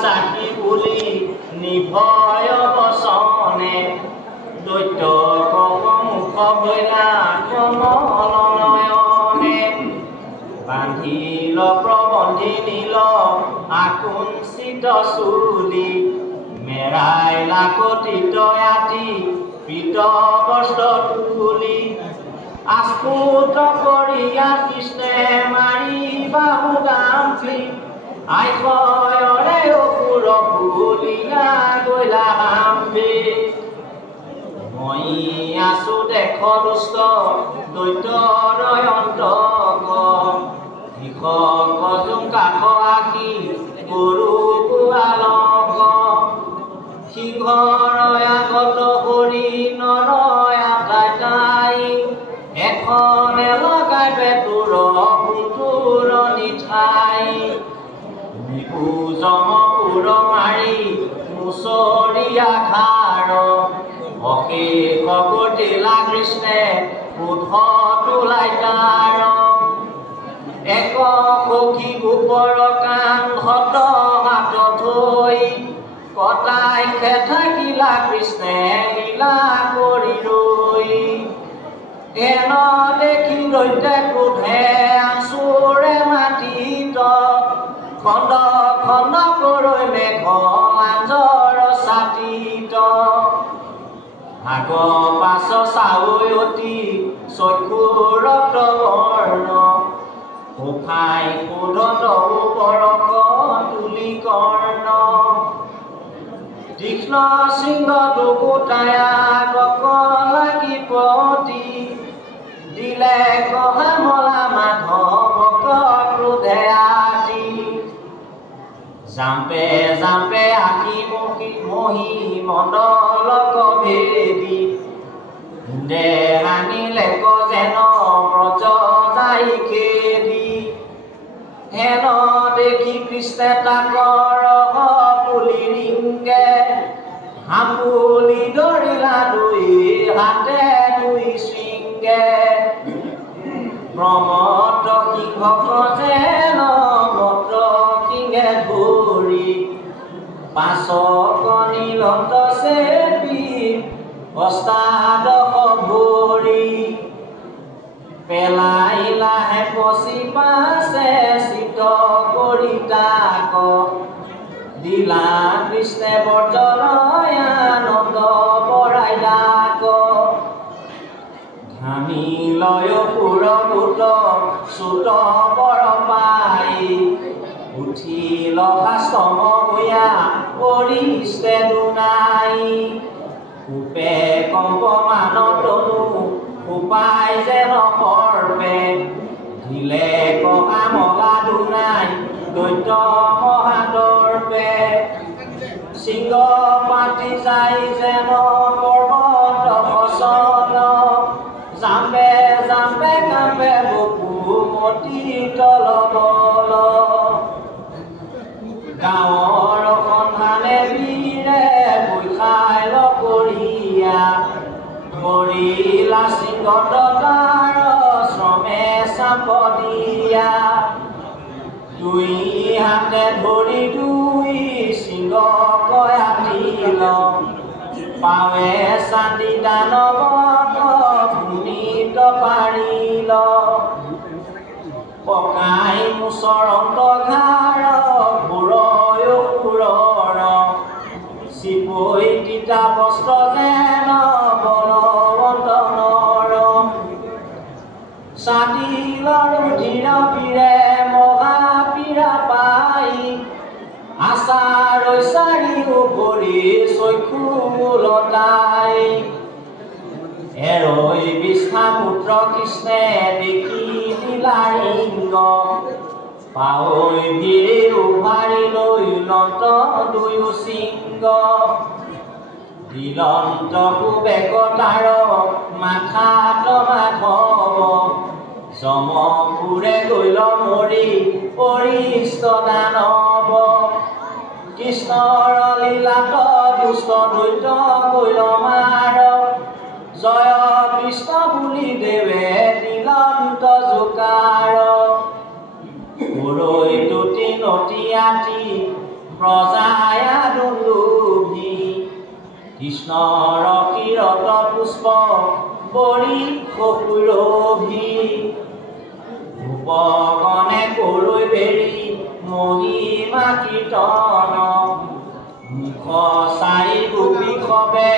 চাকি বুলি নিভয় বচনে দৈত্য মুখ বৈলা কমলনয়নে বান্ধিল প্ৰবন্ধি নীল আকুঞ্চিত চুলি মেৰাই লাকতিত আতি পীত বস্ত্ৰ তুলি আস্ফুট কৰিয়া কৃষ্ণে মাৰি বাহু গামঠি আইকয়ৰে অসুৰ ফুলিয়া গৈলা হাম্পি মই আছো দেখ দুষ্ট দৈত্যৰ অন্তক শিখক কাষ আঁকি গৰু গোৱালক সিংহৰ আগত কৰি নৰ আটাইটাই এখনে লগাই বেতুৰ পুতুৰ নিঠাই জমপুৰ মাৰি মুচৰিয়া ঘাৰ অশেষ গতিলা কৃষ্ণে ক্ৰোধ তোলাই তাৰ এক সখী গোপৰ কাণ হত হাত থৈ কটাই থাকিলা কৃষ্ণে লীলা কৰি ৰৈ এন দেখি দৈত্যে ক্ৰোধে আঁচোৰে মাতিত খণ্ড খণ্ড কৰি মেঘ লাঞ্জৰ ছাতিত আগ পাছ চাৱৈ অতি চক্ষু ৰক্ত বৰ্ণ উঠাই ক্ৰোধত ওপৰক তুলি কৰ্ণ তীক্ষ্ণ সিংহ দুগুটায়া কক লাগি পতি দিলে কহা মলা মাধৱক ক্ৰোধে আতি জাম্পে জাম্পে আঁকি মহি মণ্ডলক ভেদি আনিলে যেন ব্ৰজ যাই খেদি হেন দেখি কৃষ্ণে তাকৰ পুলি ৰিংগে হাঁপুলি ধৰিলা দুই হাতে দুই শৃংগে প্ৰমত্ত সিংহক যেন মত্ৰ সিংহে ধৰি পাছক নীলন্ত চেপি অষ্টাদশ ভৰি পেলাইলাহে পচি পাছে চিত কৰি তাক দিলা কৃষ্ণে বৰ্জনয় আনন্দ বৰাই ডাক ঘামি লয় পুৰ পুত চুত বৰ পাই উঠিল হাস্তম ভূঞা পৰিষ্টে দুনাই উপে কম্প মান তনু উপায় যেন সৰ্পে দিলে কহা মলা দুনাই দৈত্য মহাদৰ্পে সিংহ পাতি যাই যেন পৰ্বত ফচল জাম্পে জাম্পে কাম্পে বকু মতি তল বল গাঁৱৰ সন্ধানে বীৰে বৈশাল কৰিয়া মৰিলা সিংহত তাৰ শ্ৰমে চাপ দিয়া দুই হাতে ধৰি দুই সিংহক আতিল পাৱে চান্দি দানৱক ভূমিত পাৰিল পকাই মুচৰন্ত ঘাৰ ঘূৰয় সুৰৰ চিপৈ তিতা বস্ত্ৰ যেন বলৱন্ত নৰ চাদিলৰ ৰুধিৰ পীৰে মহাপীৰা পাই আচাৰ চাৰিও ভৰি চক্ষু লতাই এৰৈ বিষ্ঠা পুত্ৰ কৃষ্ণে দেখি লীলাৰিংগ পাৱৈ ভিৰে উভাৰি লৈ লত দুয়ো সিংহ দিলন্ত কুবেক তাৰ মাথাত মাধৱ যমপুৰে গৈল মৰি পৰিষ্ট দানৱ কৃষ্ণৰ লীলাত দুষ্ট দৈত্য গৈল মাৰ জয় কৃষ্ণ বুলি দেৱে দিলন্ত জোকাৰ অতি আতি প্ৰজায়া দুলুভি কৃষ্ণৰ কিৰত পুষ্প বৰি সপুৰভি উপগণে কৰৈ বেৰি মহিমা কীৰ্তন মুখ চাই গোপী খবে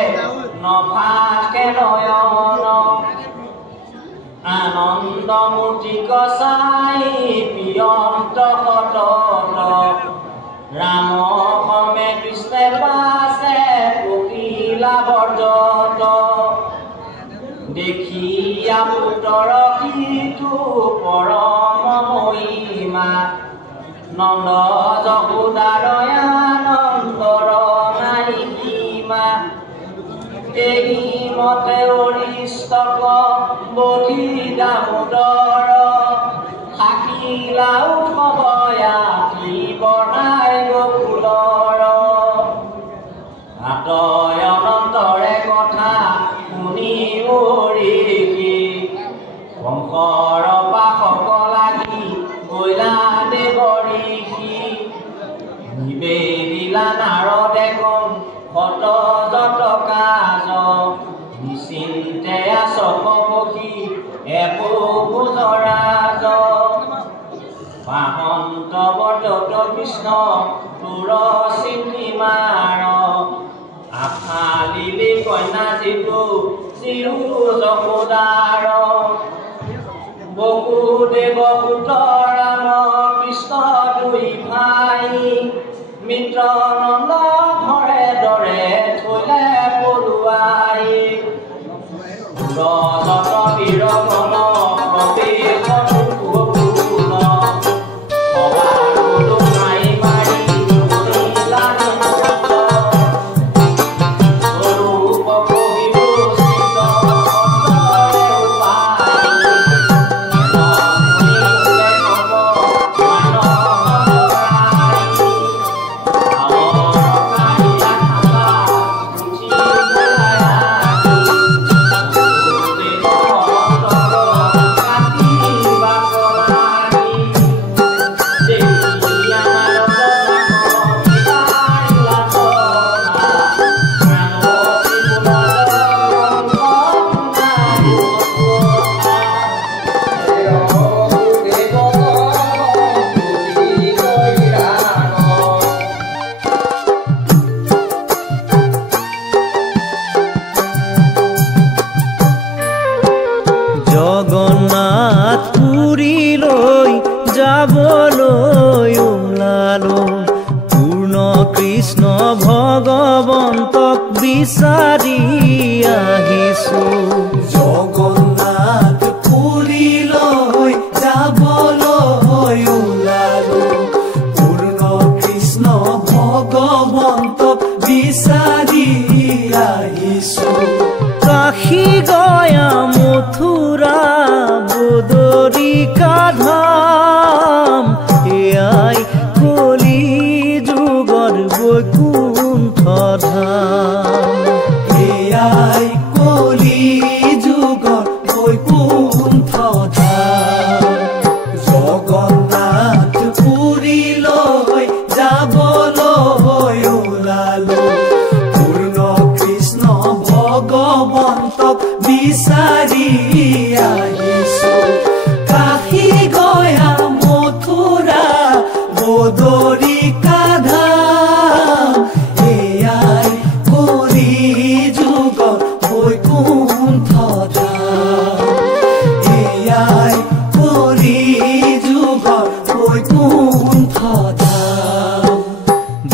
নভাকে নয়ন আনন্দ মূৰ্তি কচাই পিয়ন্ত সতত ৰাম সমে কৃষ্ণে পাছে পখিলা বৰ্জত দেখিয়া পুতৰ সিটো পৰম মহিমা নন্দ যশোদাৰ আনন্দৰ নাই সীমা এই মতে অৰিষ্টক বধি দামোদৰ থাকিলা উৎসৱয়া কি বনাই গকুলৰ আতয় অনন্তৰে কথা শুনি উৰিষি বংশৰ পাশক লাগি গৈলা দেৱঋষি নিবেদিলা নাৰদে কম শত যত কাজ নিশ্চিন্তে আচক বসি একোজৰাজ বাহন্ত বৰ্তত কৃষ্ণ তোৰ চিন্তি মাৰ আফালিলি কন্যা যিটো চিৰু যশোদাৰ বসুদেৱ পুত্ৰ ৰাম কৃষ্ণ দুই ভাই মিত্ৰ নন্দ ঘৰে দৰে থলে পলুৱাই যত বীৰগণ প্ৰৱেশ গোকুল সবাতো মাই মাৰি কৰিলা স্বৰূপ কবিৰোচিত সত্তৰে উপায় জগন্নাথ পুৰীলৈ যাবলৈ ওলালো পূৰ্ণ কৃষ্ণ ভগৱন্তক বিচাৰি আহিছো জগন্নাথ পুৰীলৈ যাবলৈ ওলালো পূৰ্ণ কৃষ্ণ ভগৱন্তক বিচাৰি আহিছো কাশী গয়া মথুৰা বদৰিকা ধাম এয়াই কলি যুগৰ বৈকুণ্ঠ ধাম এয়াই কলি যুগৰ বৈকুণ্ঠ ধাম জগন্নাথ পুৰীলৈ যাবলৈ ওলালো পূৰ্ণ কৃষ্ণ ভগৱন্তক বিচাৰি আহিছো কাশী গয়া মথুৰা বদৰিকা ধাম এয়াই কলি যুগৰ বৈকুণ্ঠ ধাম এয়াই কলি যুগৰ বৈকুণ্ঠ ধাম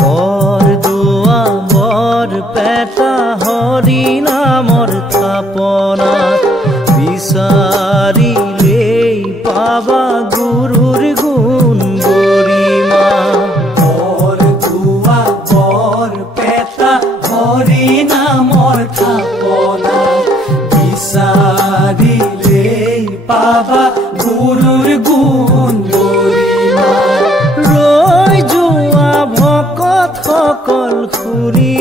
বৰদোৱা বৰপেটা হৰি নামৰ থাপনাত বিচাৰিলেই পাবা গুৰুৰ গুণ গৰিমা বৰদোৱা বৰপেটা হৰি নামৰ থাপনাত বিচাৰিলেই পাবা গুৰুৰ গুণ গৰিমা ৰৈ যোৱা ভকত সকল ফুৰি